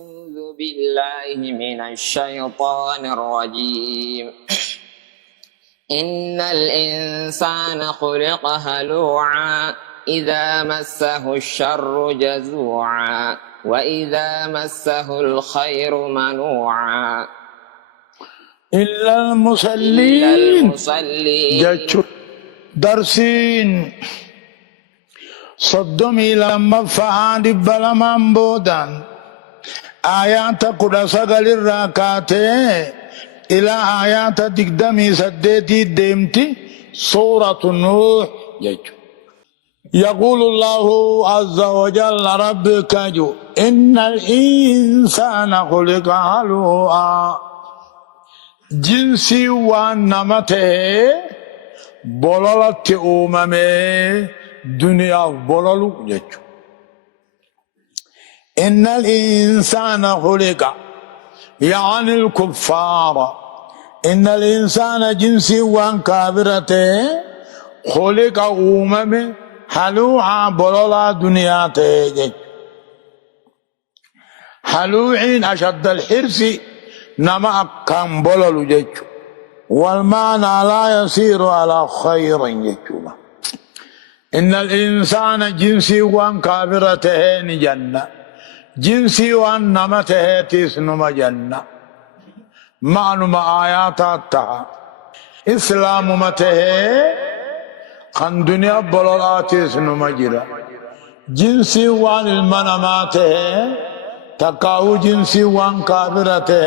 أعوذ بالله من الشيطان الرجيم. إن الإنسان خلق هلوعا إذا مسه الشر جزوعا وإذا مسه الخير منوعا إلا المصلين جاتشو درسين صدمي لما فعاد بلمان بودان آيات قدسة الراكاتي إلى آيات تقدمي سديتي ديمتي سورة نوح جاتشو يقول الله عز وجل ربك جو إن الإنسان خلق هلوعا جنسي ونمته بولالت أممي دنيا بولالو جيشو إن الإنسان خلق يعني الكفار إن الإنسان جنسي وان كافرته خلق أممي حلوعا بولالا دنيا تيجي حلوعين أشد الحرس نما كان بولالو جيشو والمعنى لا يسير على خير جيشو إن الإنسان جنسي وان كافرته جنة جنسي وان نمته تسنم جنة معنى ما آياتها إسلام مته خان دنيا بولالات تسنم جرا جنسي وان المناماته تقاو جنسي وان كافرته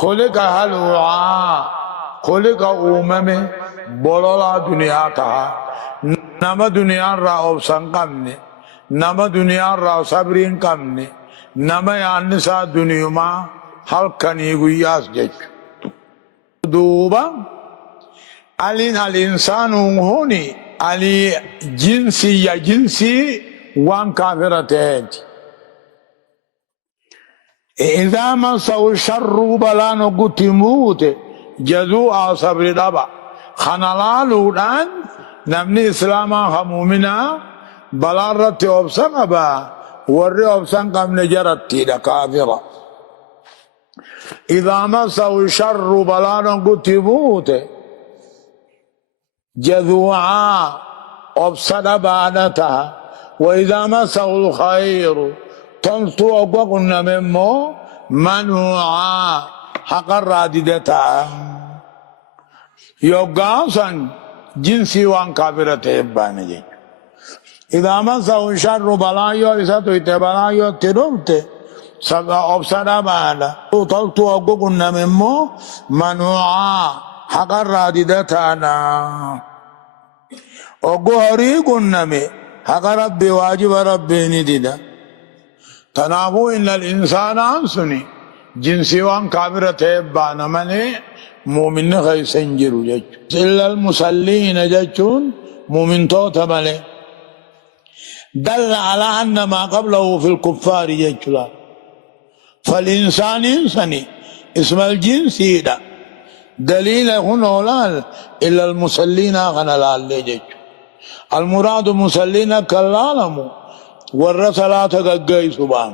خلق هلوعا خلق أممي بولولا دنيا تها نما دنيا راو سنقمني نما دنيا راو صبرين قمني نما يانسا دنيا ما حلقني قياس جيش دوبا ألين الإنسان هوني ألي جنسي يا جنسي وان كافرته إذا مسه الشر بلانو قتموت جزوء صبر دبا خنالالو دان نمني إسلاما خمومنا بلارت أبسن أبا ورّي أبسن قم نجرت تيدا كافرة إذا مسه الشر بلانو قتموت جزوعا أبسن بانتها وإذا مسه الخير تنطو أقوى ممو منوعا حق الراددتا يوغاسا جنسي وان كافرة إبانة إذا مسه الشر بلايو إساتو إتبلايو تنمت سقا أبصدا بانا تنطو أقوى ممو منوعا حق الراددتا أقوى هريق نمي حق ربي واجب ربي نددا تنابو إن الإنسان أنسني جنسي وان كافرة بانا مني مؤمن خيسن جرو جج إلا المصلين ججون مؤمن توتا ملي دل على أن ما قبله في الكفار ججلا فالإنسان إنساني اسم الجنسي دا دليل هنا ولال إلا المصلين غنلال جج المراد مصلين كالعالمو ور صلاة قاقاي سبان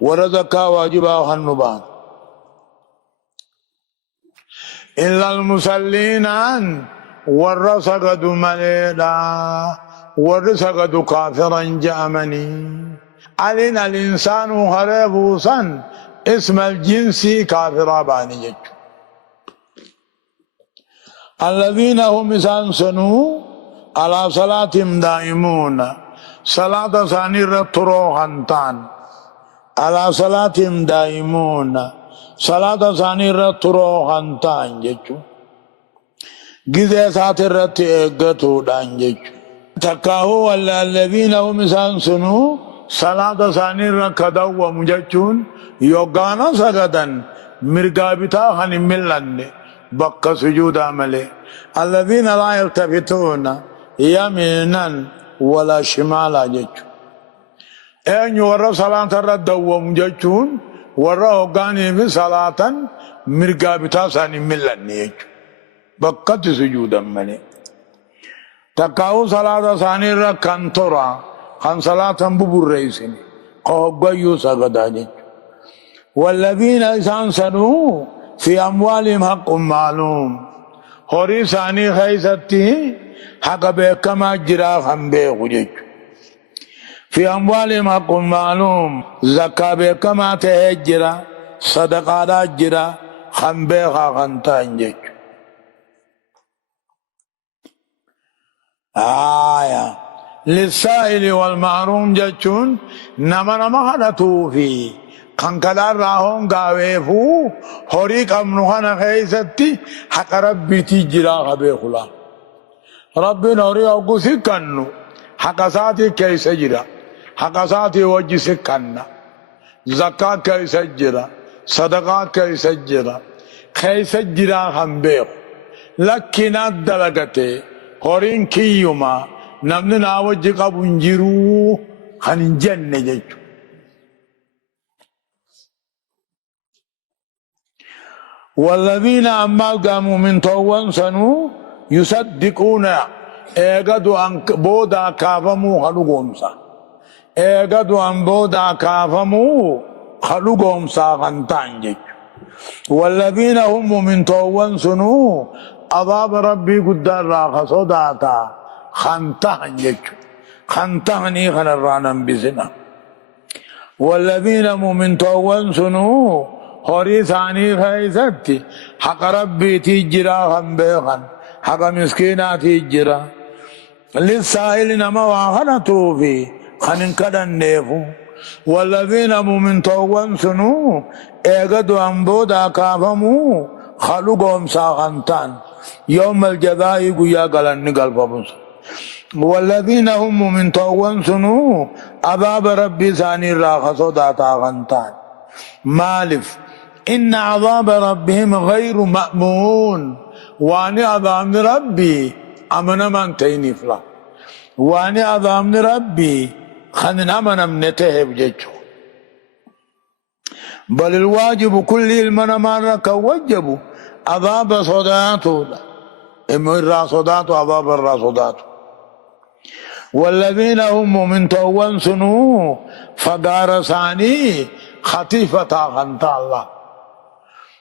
ور زكاة واجبا خنبان إلا المصلين ور سقدوا مليدا ور سقدوا كافرا جامني علينا الإنسان خريبوسا اسم الجنس كافرا باني الذين هم سنو على صلاتهم دائمون صلاة ثاني رتروحنتان على صلاتهم دائمون صلاة ثاني رتروحنتان جيشو جزء سات رت اغتو دان جيشو تكاهو الذين هم سنو صلاة ثاني ركدو ومجيشون يوغانا سغدن مرغابتا خن ملن بق سجود عمله الذين لا يلتفتون يمينا ولا شمالا جيشو أين ورّا صلاة الردوّم جيشون ورّا أوغاني في صلاة مرقابتا ساني ملن جيشو بقت سجودا مني تقاو صلاة ثاني ركان ترى خان صلاة ببور رئيسين قوغيو سغدا جيشو والذين إسانسنوا في أموالهم حق معلوم هوري ثاني خيستي حق بكما جرا خم بيخجج في أموالهم حق معلوم زكاة بكما تهجرا صدقاء جرا خم بيخا خنتانجج آية للسائل والمحروم جتون نما خدتو في خنكدار راهون غاويفو هوريك امنوخانا خيستي حق ربي تجرا خبيخلا ربي نوري اوكو سكنو حق ساتي كيس جرا حق ساتي وجي سكنا زكاة كيس جرا صدقاء كيس جرا كيس جرا خمبيخ لكنا دلقتي هورين كيوما نمن ناوجي قبنجرو خنجن جيجو والذين أما قاموا من طوان سنو يصدقون ايقادوا أن بودا كافمو خلقومسا ايقادوا أن بودا كافمو خلقومسا غنطان والذين هم من طوان سنو عذاب ربي قدر راخ صداتا خنطان جيجو خنطاني خنرانا بزنا والذين هم من طوان سنو هوري ثاني خيزتي حق ربي تجرا خنبيخا حق مسكينا تجرا للسائل نما واخنتو في خنن كدن نيفو والذين من طوان سنو ايقدوا انبودا كافمو خلقهم ساخنتان يوم الجزاء قيا قلن قلبهم والذين هم من طوان سنو عذاب ربي ثاني راخصو داتا غنتان مالف إن عذاب ربهم غير مأمون واني عذاب ربي أمنا من تينفلا واني عذاب ربي خنن أمنا من تهب جيجو بل الواجب كل المنا مارك وجب عذاب صداتو إمرا صداتو عذاب الرا صداتو والذين هم من طوان سنو فقار ثاني خطيفة خنتا الله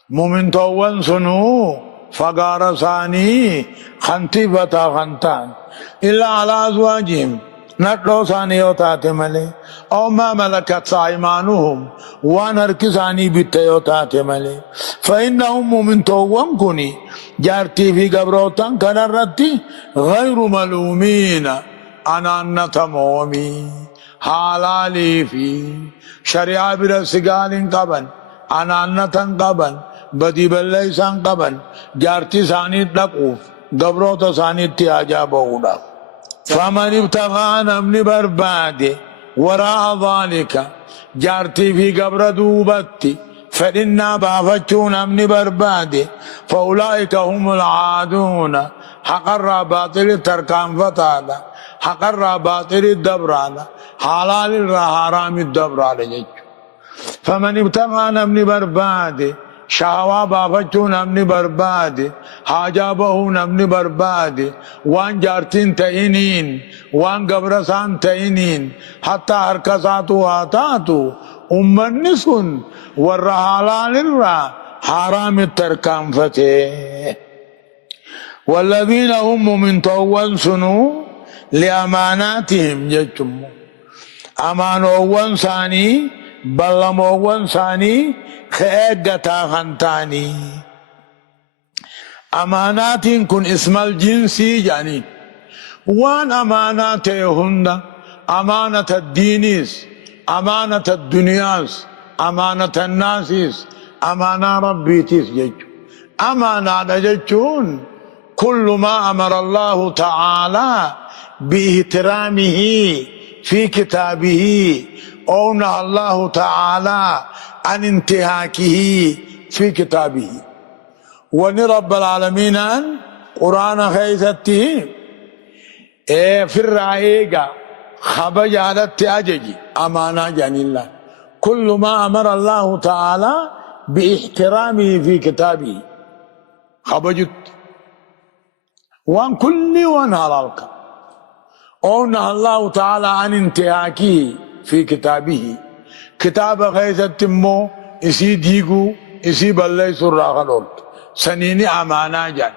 مؤمن طوان سنو فقار ثاني خطيفة خنتان إلا على أزواجهم نتلو ثاني يوتات ملي أو ما ملكت أيمانهم وانهرك ثاني بيتيوتات ملي فإنهم مؤمن طوان كني جارتي في قبروتان كنرتي غير ملومين أنا نتمومي حلالي في شريعة برسقال قبن أنا نتن قبن بدي بليسان قبن جارتي ثاني تقوف قبروت ثاني تياجا بودا فمن ابتغى نمن برباد وراء ذلك جارتي في قبر دوبتي فإنا بافتشون نمن برباد فأولئك هم العادون حقر باطل تركان فتادا حقر باطل الدبرانا حلال الحرام الدبرانا فمن ابتغى نمن برباد شهوا بافتشو نمن برباد حاجابه نمن برباد وان جارتين تئنين وان قبرسان تئنين حتى هركساتو آتاتو أمنسون والرحلال الرا حرام التركان فتح والذين هم من طوان سنو لأماناتهم جتم أمانوان ثاني بلموان ثاني خيقتا خنتاني أمانات كن اسم الجنسي يعني وان أمانات هند أمانة الدينيس أمانة الدنياس أمانة الناسيس أمانة ربيتيس جتم أمانة جتون كل ما أمر الله تعالى باحترامه في كتابه أو نهى الله تعالى عن انتهاكه في كتابه ونرب العالمين أن قرآن خيثته في الرائقة خبج على التأجج أمانة جان الله كل ما أمر الله تعالى باحترامه في كتابه خبجت وان كل وان هلالك أو نهى الله تعالى عن انتهاكه في كتابه كتاب خيث التمو إسي ديغو إسي بلي سراغ الأرض سنيني أمانة جان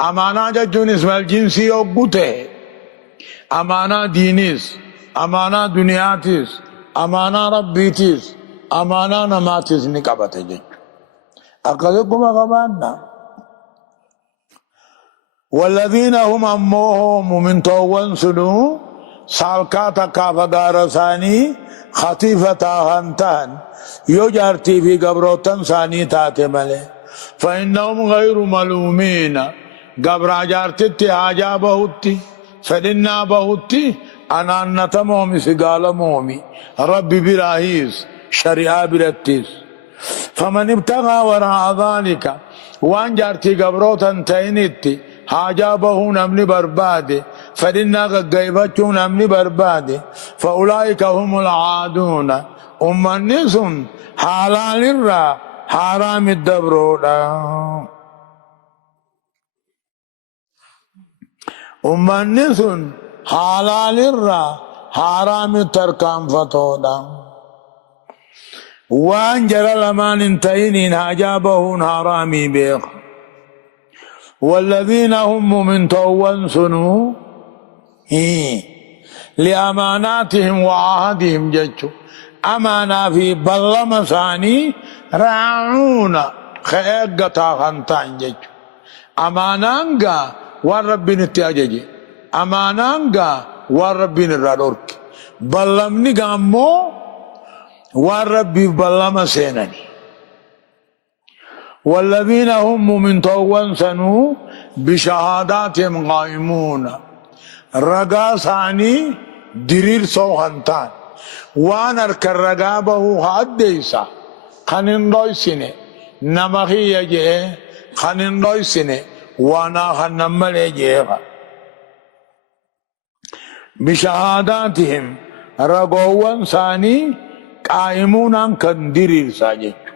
أمانة جون اسم الجنسي يوغوته أمانة دينيس أمانة دنياتيس أمانة ربيتيس أمانة نماتيس نكابته جان أقلكم أغبانا والذين هم أموهم من طوان سنو سالكاتا كافدار ثاني خطيفة هنتان يجارتي في قبروتن ثاني تاتي ملي فإنهم غير ملومين قبر جارتي حاجة بهوتي فدنا بهوتي أنا نتمومي سقال مومي ربي براهيس شريعة برتيس فمن ابتغى وراء ذلك وان جارتي قبروتن تينيتي حاجة بهو نمني بربادي فدنا غيبتو نمني بربادي فأولئك هم العادون الناس حلال الرا حرام الدبرودا الناس حلال الرا حرام التركام فتودا وان جرى لمن انتهين حجابه حرامي بيخ والذين هم من طوان سنو لأماناتهم وعهدهم ججو أمانا في بلما ثاني راعون خيقتا خنتان ججو أمانانغا والرب نتاججي أمانانغا والرب نرادورك بلمني غامو والرب بلما سينني والذين هم من طوان سنو بشهاداتهم قائمون رقا ثاني درير سوهنتان وانا الرقابه حديثا خنين رويسيني نمخي يجي خنين رويسيني وانا خنمال يجي بشهاداتهم رقوان ثاني قائمون عن كن درير ساجد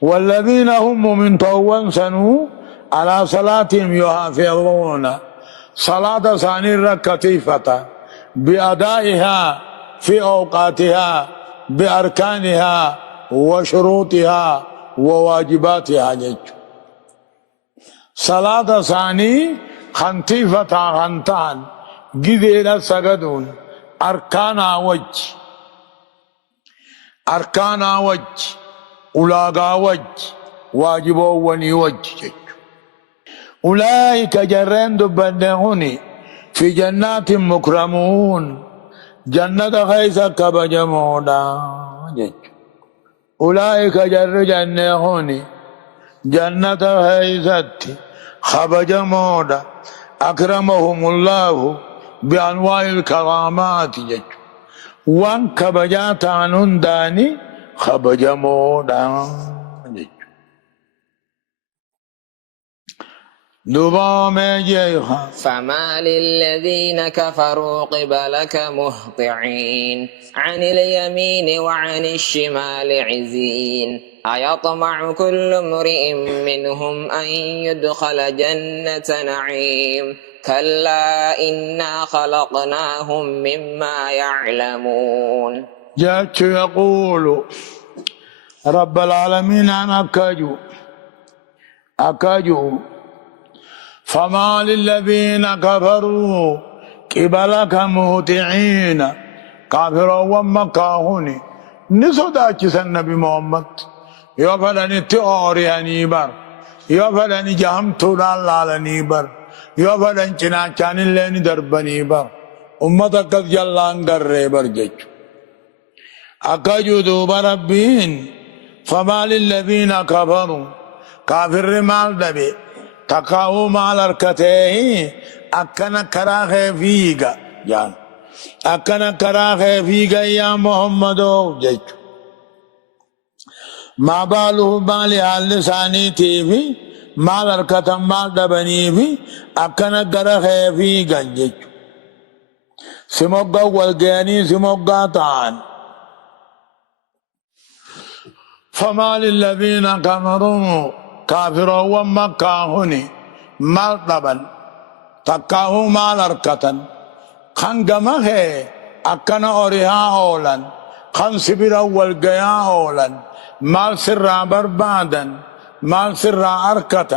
والذين هم من طوان سنو على صلاتهم يحافظون صلاة ثاني ركتيفة بأدائها في أوقاتها بأركانها وشروطها وواجباتها جج صلاة ثاني خنتيفة خنتان جذيل سجدون أركانا وجه أركانا وجه أولاغا وجه واجبو وني وجه أولئك جرين دبنهوني في جنات مكرمون جنة خيسة كبجمودا أولئك جر جنهوني جنة خيسة خبجمودا أكرمهم الله بأنواع الكرامات وان كبجات عنون داني خبجمودا فما للذين كفروا قبلك مهطعين عن اليمين وعن الشمال عزين أيطمع كل امرئ منهم أن يدخل جنة نعيم كلا إنا خلقناهم مما يعلمون. جاءت يقول رب العالمين أنا أكاجو فما للذين كفروا قبلك مهطعين كافروا ومكاهوني نصداك النبي محمد يفلني تيوري بر يفلني جهم تلالالني بر يفلني چناچان لني دربني بر امتك جلان غر بر جچ اكاجو دوب ربين فما للذين كفروا كافر مال دبي تقاو مال اركته اكنا كراخ فيغا جان اكنا كراخ فيغا يا محمد جچ ما باله بالي على لساني تيفي مال اركته مال دبني في اكنا كراخ فيغا جچ سموغا والغاني سموغا تان فما للذين كفروا كافروا ومكاهوني مرتبا تكاهو مال اركتن خنگمه اكنا اوريها اولن خان سبرا والقيا أولا مال سرا بربادا مال سرا أركة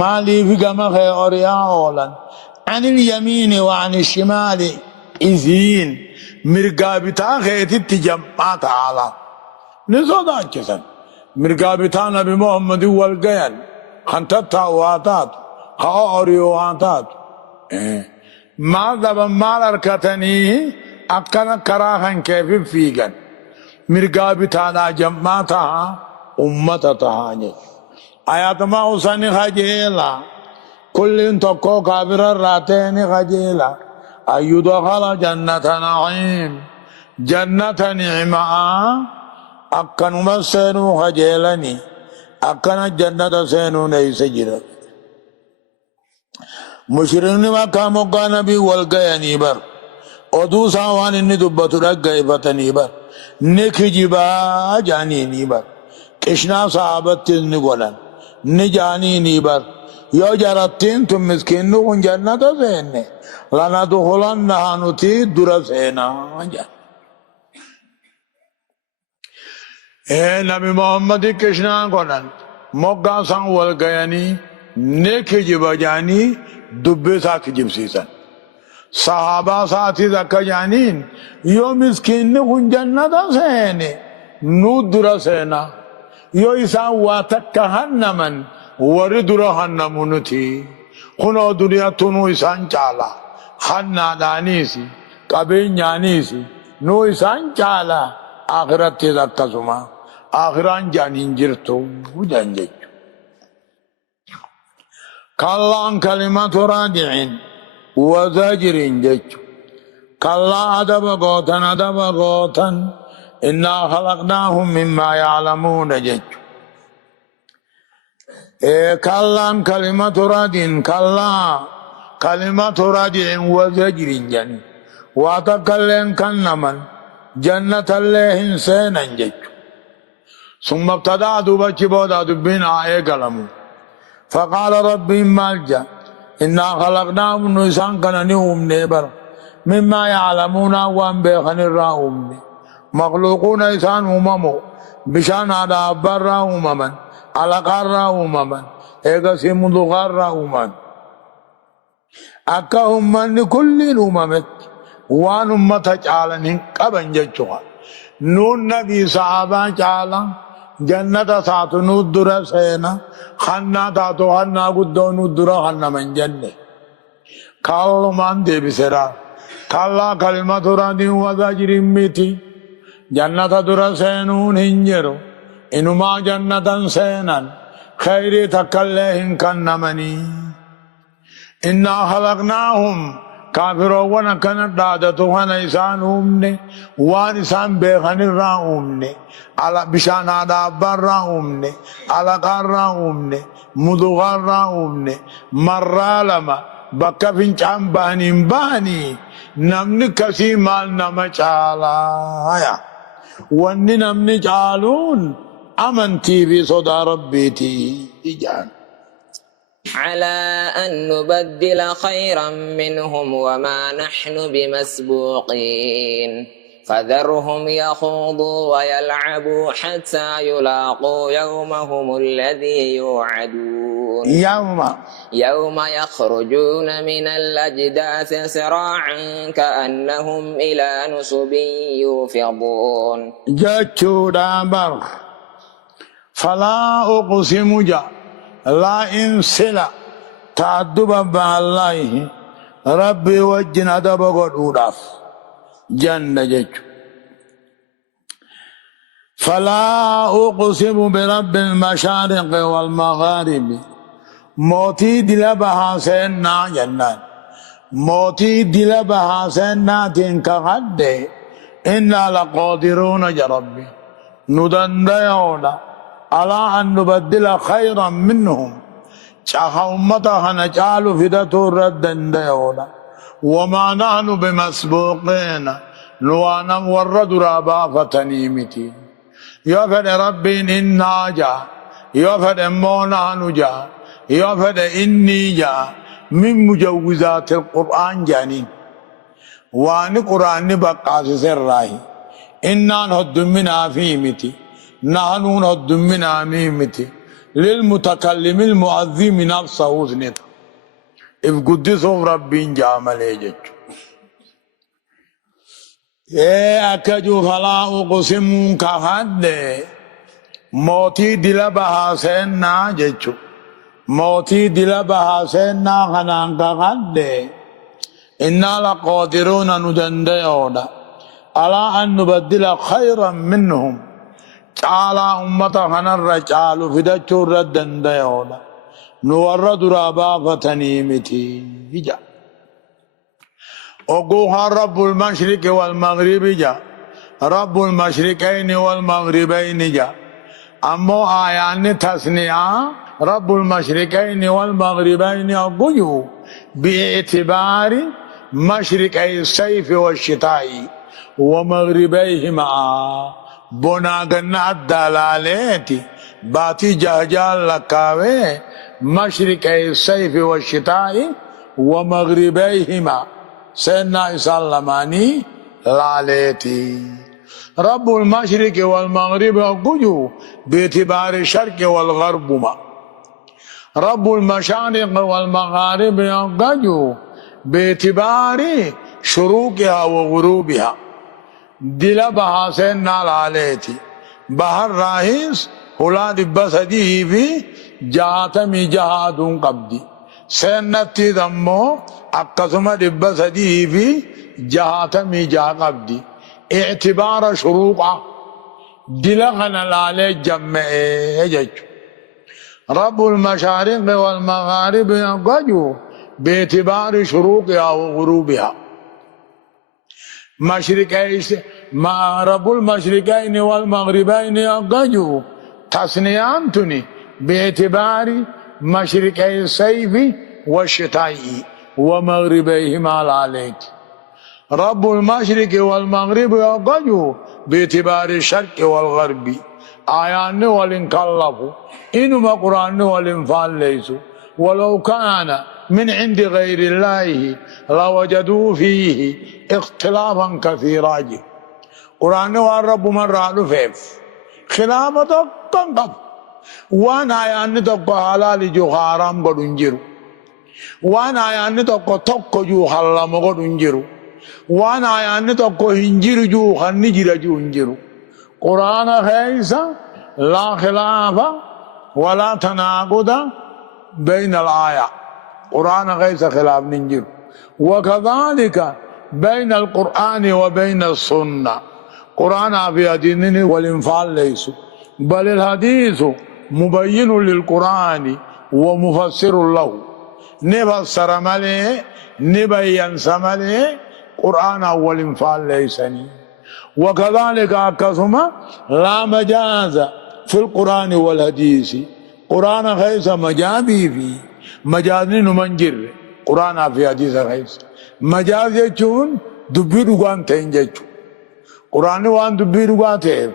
مالي في قمخ أوريا أولا عن اليمين وعن الشمال إذين مرقابتا خيتي تجمعات على نزودا كسن مرقابتا نبي محمد والقيا خانتتا واتات خاوريواتات مال دبا مال أركتني أكنا كراهن كيف فيغن مرقابتا جمعتا أمتتا آيات ما حسني خجيلا كل تقو كابر الراتين خجيلا أيو دخل جنة نعيم جنة نعمة أكن مسينو خجيلني أكن جنة سينو نيس جرا مشرين مكة مكة نبي والقياني بر ودو ساوان إني دبتو رقائي فتني بر نكجبا جانيني بر كشنا صحابت تزني قولن نجانيني بر يو جرتين تم مسكين نكون جنة سيني لنا دخلن نحنوتي درسينا نبي محمد كشنا قولن مكة سان والقياني نكجبا جاني دبي ساك جبسيسن صحابہ ساتھی دکا جانین یو مسکین نکن جنت سینے نو در سینا یو ایسان واتک کہنمن وری در ہنمون تھی خنو دنیا تنو ایسان چالا خنا دانی سی کبھی جانی سی نو ایسان چالا آخرت تی دکا سما آخران جانین جرتو جان جچو کاللان کلمات راجعین وزجر جج كلا أدب غوتا إنا خلقناهم مما يعلمون جج كلا كلمة رد كلا كلمة رجع وزجر جن واتكلم كنمن جنة الله إنسانا جج ثم ابتدأ دبك بودا دبنا قلمو فقال ربي مالجا إنا خلقناهم نسان كننهم نبر مما يعلمون وان بيخن الراهم مخلوقون إسان هممو بشان على أبر هممن على قار هممن إيقا سيمدغار هممن أكا هممن كل هممت وان أمتك عالن قبن ججوها نون نبي صحابة عالن جنة ساتو ندر سينا خنا تاتو خنا قدو ندر خنا من جنة قالوا من دي بسرا قال كلمة رادي وزجر ميتي جنة در سينون هنجرو إنما جنة سينا خيري تكاليهن كنمني إنا خلقناهم كافرون كانت دادتوهن إسان أمني وان إسان بيخن الرا أمني على بشان على برا أمني على قارا أمني مدغارا أمني مرة لما بكا فينشان باني نمني كسي مال نمچالا واني نمني جالون أمنتي بصدى ربيتي إجان على أن نبدل خيرا منهم وما نحن بمسبوقين فذرهم يخوضوا ويلعبوا حتى يلاقوا يومهم الذي يوعدون يوم يخرجون من الأجداث سراعا كأنهم إلى نصب يوفضون جاتشو دابر فلا أقسم جا لا إنسلا تعدب بالله ربي وجنا دبغد وداف جنة جج فلا أقسم برب المشارق والمغارب موتي دلبها سينا جنات موتي دلبها سينا تنك غد إنا لقادرون جربي ندنديونا على أن نبدل خيرا منهم شاخ أمتها نجعل فدة ردا ديونا وما نحن بمسبوقين نوانا ورد رابا فتنيمتي يفد ربي إنا جا يفد مونا نجا يفد إني جا من مجوزات القرآن جانين وان قرآن بقى سراهي إنا نهدمنا في متي نحن نهدمنا ميمتي للمتكلم المؤذي نفسه وزنته إف قدسوا ربي جامل يجج أكجو فلا أقسم كهد موتي دل بحاسنا جج موتي دل بحاسنا خنان كهد إنا لقادرون ندنديونا على أن نبدل خيرا منهم تعالى أمتا خنر جعلوا فدتشو ردن ديونا نورد رابا فتنيمتي جا وقوها رب المشرق والمغرب جا رب المشرقين والمغربين جا أمو آيان تسنيا رب المشرقين والمغربين أقويو باعتبار مشرقي الصيف والشتاء ومغربيهما بناغنا الدلالاتي باتي جهجال لكاوي مشرقي الصيف والشتاء ومغربيهما سيدنا سلماني لاليتي رب المشرق والمغرب أقجو باعتبار الشرق والغرب ما رب المشارق والمغارب أقجو باعتبار شروقها وغروبها دل بحاسين نال عليتي بحر راهيس هلا دبسديه في جهاتمي جهادون قبدي سنتي دمو أقسم دبسديه في جهاتمي جها قبدي اعتبار شروقا دل غنال عليه جمع يجج رب المشارق والمغارب يقجو باعتبار شروقها وغروبها رب المشرقين والمغربين يقجو تسنيانتني باعتبار مشرقي الصيف والشتاء ومغربيهما عليك رب المشرق والمغرب يقجو باعتبار الشرق والغرب آيان والانكلفوا إنما قرآن والانفال ليسوا ولو كان من عند غير الله لوجدوا فيه اختلافا كثيرا قرآن والرب من رأى فيف خلافة تنقف وانا آيان تقو حلال جو حرام قد انجروا وانا آيان تقو جو حلام قد انجروا وانا آيان تقو هنجر جو خنجر جو انجروا قرآن خيسا لا خلاف ولا تناقض بين الآية قرآن غيث خلاف ننجر وكذلك بين القرآن وبين السنة قرآن في دينه والانفال ليس بل الحديث مبين للقرآن ومفسر له نفسر مليه نبين سمليه قرآن والانفال ليسني وكذلك أكثم لا مجاز في القرآن والحديث قرآن خيس مجازي في مجازي نمنجر قرآن في حديث خيس مجاز يجون دبي رغان تين جيجو قرآن وان دبي رغان تين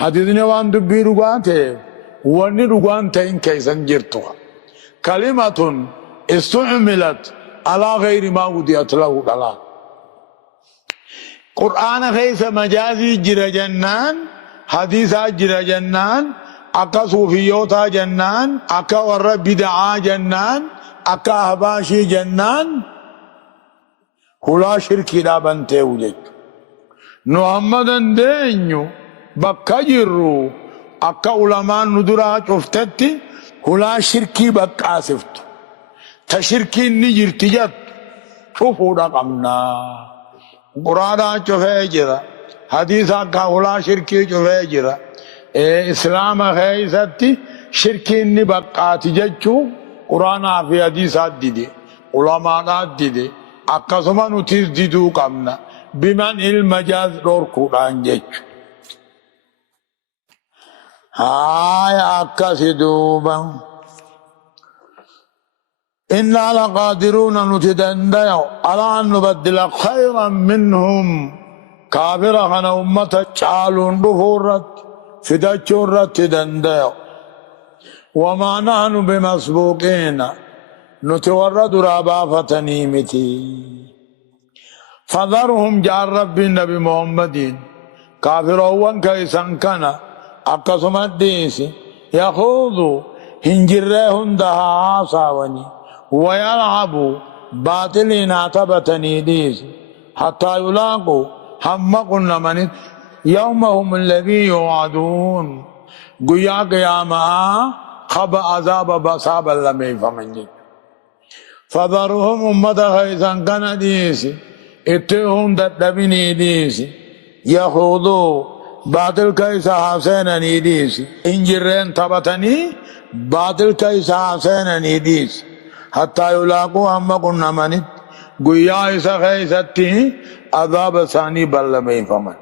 حديثني وان دبي رغان تين واني رغان تين كيسن جرتها كلمة استعملت على غير ما وديت له دلال قرآن خيس مجازي جرى جنان حديثا جرى جنان أكا صوفيوتا جنان أكا ور بدعا جنان أكا هباشي جنان هلا شركي لا بنتي وجج محمدا دينيو بكا جرو أكا علماء ندرا شفتتي هلا شركي بكا سفتو تشركي نجر تجت شوفوا رقمنا قرآن شوفي جرا حديثا كا هلا شركي شوفي جرا اسلام خيستي شركين بقات جچو قرآن في حديثات دي علماء دي اقسم نتيز ديدو قمنا بمن المجاز دور قرآن جچو هاي اقصدوبا إنا لقادرون نتدنديو على أن نبدل خيرا منهم كافرا عن أمة چالون بفورت فدچون رت دنديو وما نحن بمسبوقين نتورد رابا فتنيمتي فذرهم جار رب النبي محمد كافرون كيسان كان أقسم الديس يخوض هنجرهم دها ساوني ويلعب باطلين عتبتني ديس حتى يلاقوا هم قلنا من يومهم الذي يوعدون قيا قياما خب عذاب بصاب اللمي فمنجي فذرهم أمة خيسان كان ديسي اتهم دبني ديسي يخوضوا باطل كيسا حسينني ديسي انجرين تبتني باطل كيسا حسينني ديسي حتى يلاقوا هم قلنا من قيا إسا خيستي عذاب ثاني بلمي فمن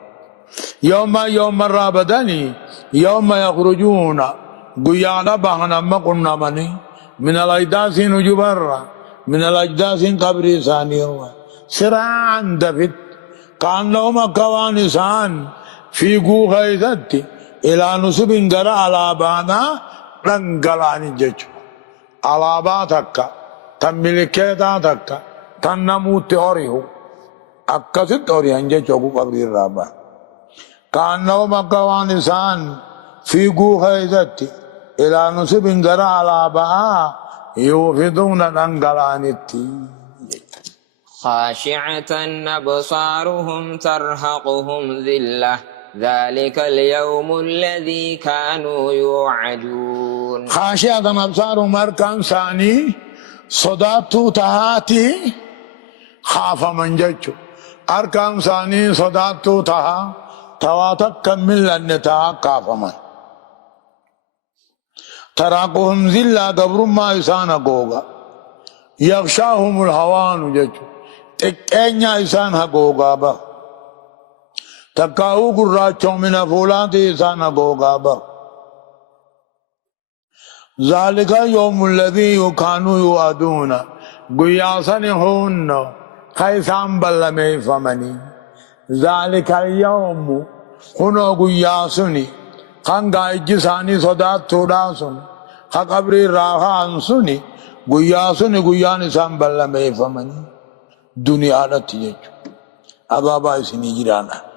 يوم الرابدني يوم يخرجون قيانا بحنا مقنا مني من الأجداث نجبرا من الأجداث قبري ثاني سراعا دفت كأنهم كوانسان في قوخيزت إلى نسب قرأ على بانا رنقلاني جيش على باتك تملكيتاتك تنموت أوريه أكست أوريه جيش قبري الرابع كأنهم كوانسان في قوخيزت إلى نسب قرأ على بانا يوفدون رنقلاني خاشعة أبصارهم ترهقهم ذلة ذلك اليوم الذي كانوا يوعدون خاشعة أبصارهم أركان ثاني صداتو تهاتي خاف من ججو أركان ثاني صداتو تها تواتك كمل لنتا خاف من تراقهم ذلة قبر ما إسانا قوغا يغشاهم الهوان ججو تكينيا إسان حقوقا با تكاو قراتشو من فولان إسان حقوقا با ذلك يوم الذي كانوا يوعدون قياسن هون خيسان بلمي فمني ذلك اليوم هنو قياسني خانقا إجساني صدات توداسن خقبري راحان سني قياسني قيان إسان بلمي فمني دنیا نتی ہے اب آبا اسی نہیں جرانا